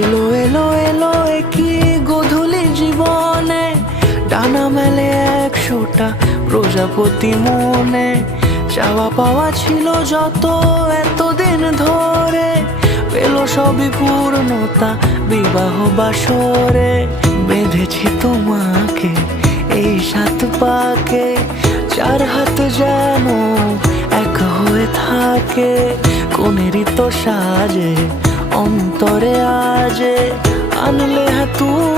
এলো এলো এলো কি গধূলি জীবনে, ডানা মেলে 100টা প্রজাপতি মনে। চাওয়া পাওয়া ছিল যত এতদিন ধরে, পেল সবই পূর্ণতা বিবাহ বাসরে। বেঁধেছি তোমাকে এই 7 পাকে, 4 হাত যেন এক হয়ে থাকে। কোনেরই তো সাজে অন্তরে আজে আনলে হ্যাঁ তুমি।